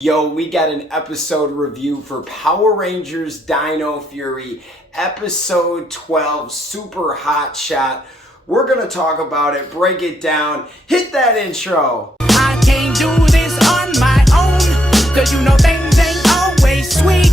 Yo, we got an episode review for Power Rangers Dino Fury, episode 12, Super Hotshot. We're gonna talk about it, break it down, hit that intro. I can't do this on my own, cause you know things ain't always sweet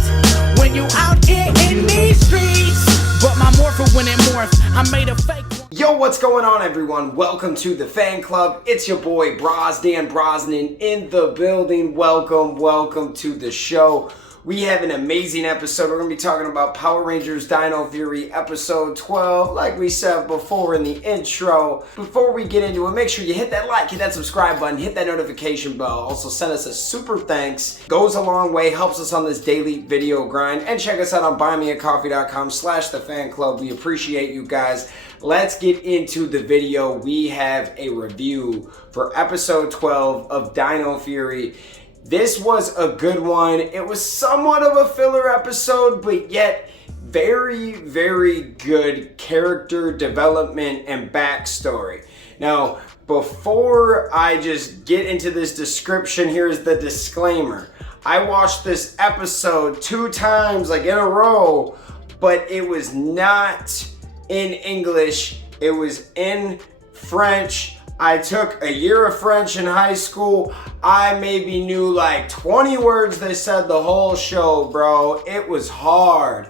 when you out here in these streets. But my morpher when it morphed, I made a fake one. Yo, what's going on, everyone? Welcome to the fan club. It's your boy Dan Brosnan in the building. Welcome to the show. We have an amazing episode. We're going to be talking about Power Rangers Dino Fury episode 12, like we said before in the intro. Before we get into it, make sure you hit that like, hit that subscribe button, hit that notification bell. Also send us a super thanks. Goes a long way, helps us on this daily video grind. And check us out on buymeacoffee.com/thefanclub. We appreciate you guys. Let's get into the video. We have a review for episode 12 of Dino Fury. This was a good one. It was somewhat of a filler episode, but yet very, very good character development and backstory. Now, before I just get into this description, here's the disclaimer. I watched this episode 2 times, like in a row, but it was not in English. It was in French. I took a year of French in high school. I maybe knew like 20 words they said the whole show, bro. It was hard.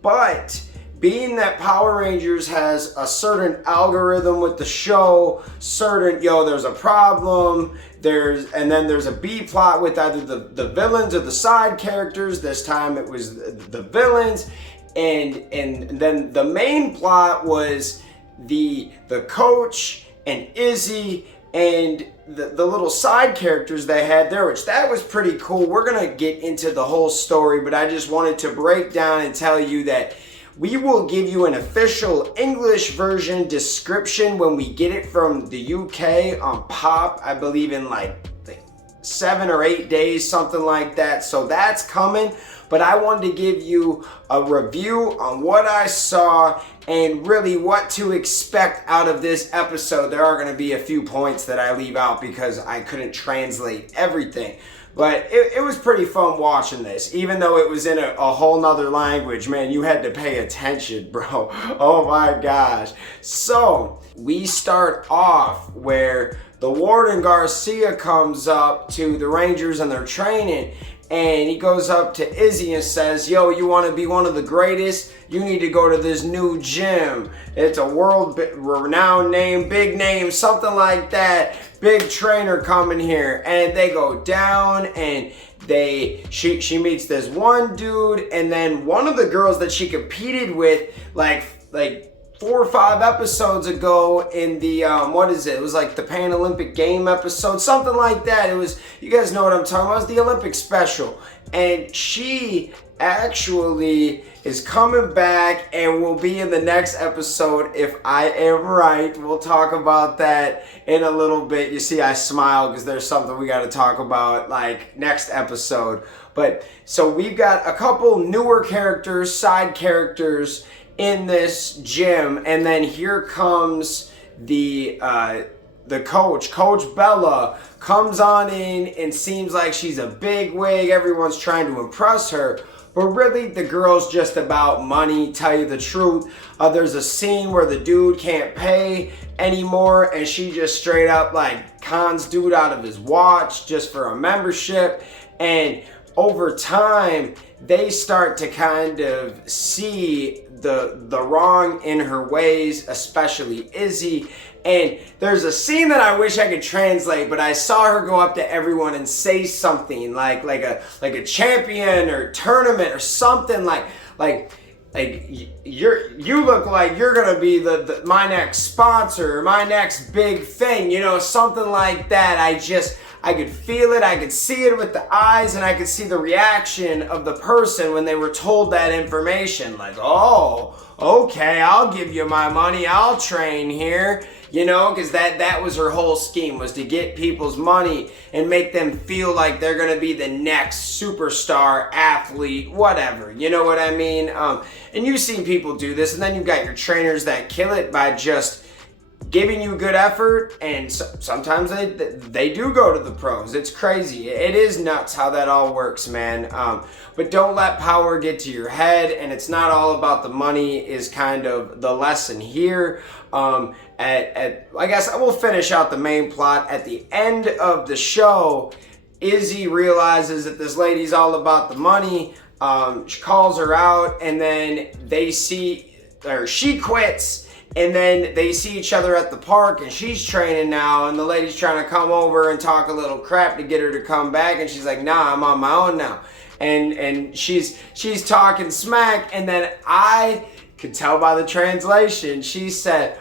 But being that Power Rangers has a certain algorithm with the show, there's a problem, and then there's a B plot with either the villains or the side characters. This time it was the villains. And then the main plot was the coach and Izzy and the little side characters they had there, which that was pretty cool. We're gonna get into the whole story, but I just wanted to break down and tell you that we will give you an official English version description when we get it from the UK on Pop, I believe in like 7 or 8 days, something like that. So that's coming. But I wanted to give you a review on what I saw and really what to expect out of this episode. There are going to be a few points that I leave out because I couldn't translate everything. But it was pretty fun watching this, even though it was in a whole nother language. Man, you had to pay attention, bro. Oh my gosh. So we start off where the Warden Garcia comes up to the Rangers and they're training. And he goes up to Izzy and says, yo, you want to be one of the greatest? You need to go to this new gym. It's a world renowned name, big name, something like that. Big trainer coming here. And they go down and she meets this one dude. And then one of the girls that she competed with like 4 or 5 episodes ago in the, it was like the Pan Olympic Game episode, something like that. It was, you guys know what I'm talking about, it was the Olympic special. And she actually is coming back and will be in the next episode if I am right. We'll talk about that in a little bit. You see, I smile because there's something we got to talk about like next episode. But so we've got a couple newer characters, side characters in this gym, and then here comes the coach Bella comes on in and seems like she's a big wig. Everyone's trying to impress her, but really the girl's just about money. Tell you the truth, there's a scene where the dude can't pay anymore and she just straight up like cons dude out of his watch just for a membership. And over time they start to kind of see the wrong in her ways, especially Izzy. And there's a scene that I wish I could translate, but I saw her go up to everyone and say something like a champion or tournament or something like you look like you're gonna be my next sponsor, my next big thing, something like that. I could feel it, I could see it with the eyes, and I could see the reaction of the person when they were told that information. Like, oh, okay, I'll give you my money, I'll train here. Because that was her whole scheme, was to get people's money and make them feel like they're going to be the next superstar athlete, whatever. You know what I mean? And you've seen people do this, and then you've got your trainers that kill it by just giving you good effort, and sometimes they do go to the pros. It's crazy. It is nuts how that all works, man. But don't let power get to your head, and it's not all about the money is kind of the lesson here. I guess I will finish out the main plot. At the end of the show, Izzy realizes that this lady's all about the money. She calls her out, and then she quits. And then they see each other at the park, and she's training now, and the lady's trying to come over and talk a little crap to get her to come back, and she's like, nah, I'm on my own now. And she's talking smack, and then I could tell by the translation, she said,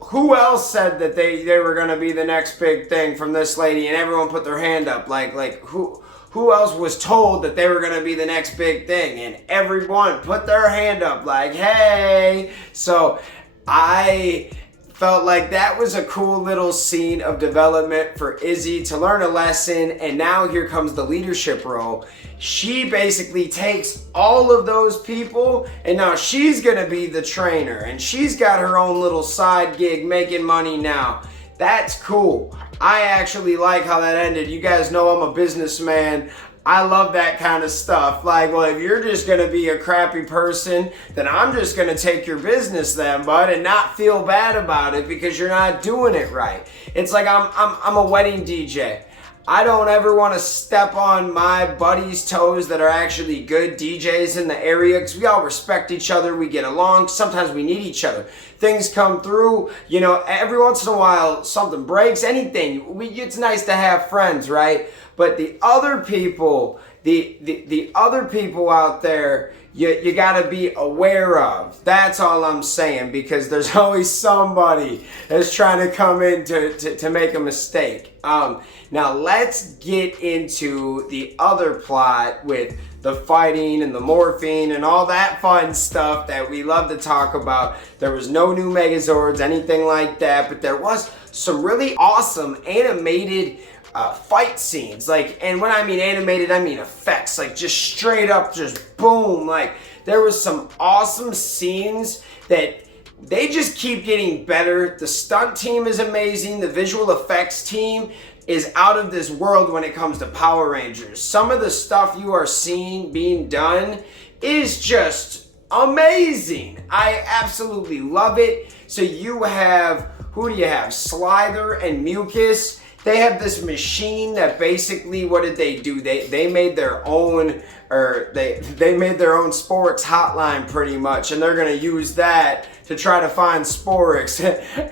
who else said that they were gonna be the next big thing from this lady? And everyone put their hand up, like who else was told that they were gonna be the next big thing? And everyone put their hand up like, hey. So I felt like that was a cool little scene of development for Izzy to learn a lesson, and now here comes the leadership role. She basically takes all of those people, and now she's gonna be the trainer, and she's got her own little side gig making money now. That's cool. I actually like how that ended. You guys know I'm a businessman. I love that kind of stuff. Like, well, if you're just gonna be a crappy person, then I'm just gonna take your business then, bud, and not feel bad about it because you're not doing it right. It's like I'm a wedding DJ. I don't ever want to step on my buddies' toes that are actually good DJs in the area, because we all respect each other, we get along, sometimes we need each other. Things come through, you know, every once in a while something breaks, anything. It's nice to have friends, right? But the other people, the other people out there, you gotta be aware of. That's all I'm saying, because there's always somebody that's trying to come in to make a mistake. Now let's get into the other plot with the fighting and the morphine and all that fun stuff that we love to talk about. There was no new Megazords, anything like that, but there was some really awesome animated fight scenes. Like, and when I mean animated, I mean effects, like just straight up, just boom. Like, there was some awesome scenes that they just keep getting better. The stunt team is amazing. The visual effects team is out of this world when it comes to Power Rangers. Some of the stuff you are seeing being done is just amazing. I absolutely love it. So you have, who do you have? Slither and Mucus. They have this machine that basically, what did they do? They made their own, or they made their own Sporix hotline pretty much, and they're gonna use that to try to find Sporix.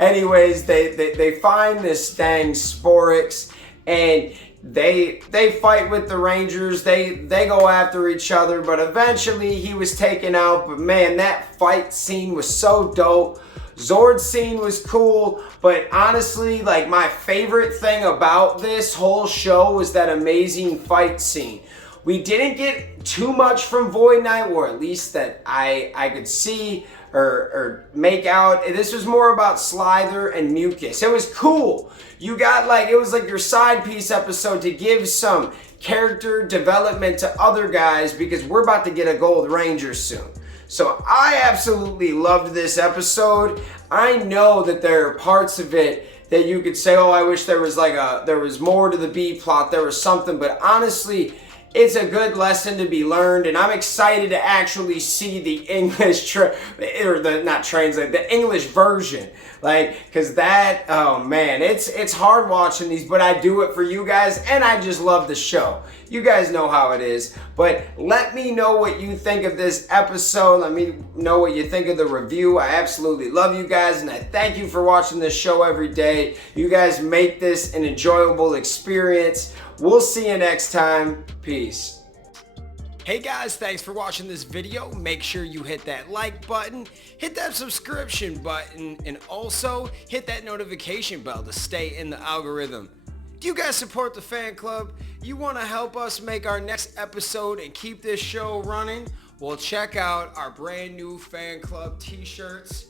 Anyways, they find this dang Sporix, and they fight with the Rangers. They go after each other, but eventually he was taken out. But man, that fight scene was so dope. Zord scene was cool, but honestly, like, my favorite thing about this whole show was that amazing fight scene. We didn't get too much from Void Knight, or at least that I could see or make out. This was more about Slither and Mucus. It was cool. You got, like, it was like your side piece episode to give some character development to other guys, because we're about to get a Gold Ranger soon. So I absolutely loved this episode. I know that there are parts of it that you could say, oh, I wish there was more to the B plot, there was something, but honestly, it's a good lesson to be learned, and I'm excited to actually see the English, the English version. Like, cause that, oh man, it's hard watching these, but I do it for you guys, and I just love the show. You guys know how it is, but let me know what you think of this episode. Let me know what you think of the review. I absolutely love you guys, and I thank you for watching this show every day. You guys make this an enjoyable experience. We'll see you next time. Peace. Hey guys, thanks for watching this video. Make sure you hit that like button, hit that subscription button, and also hit that notification bell to stay in the algorithm. Do you guys support the fan club? You want to help us make our next episode and keep this show running? Well, check out our brand new fan club t-shirts.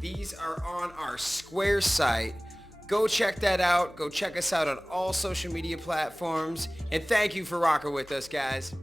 These are on our Square site. Go check that out. Go check us out on all social media platforms. And thank you for rocking with us, guys.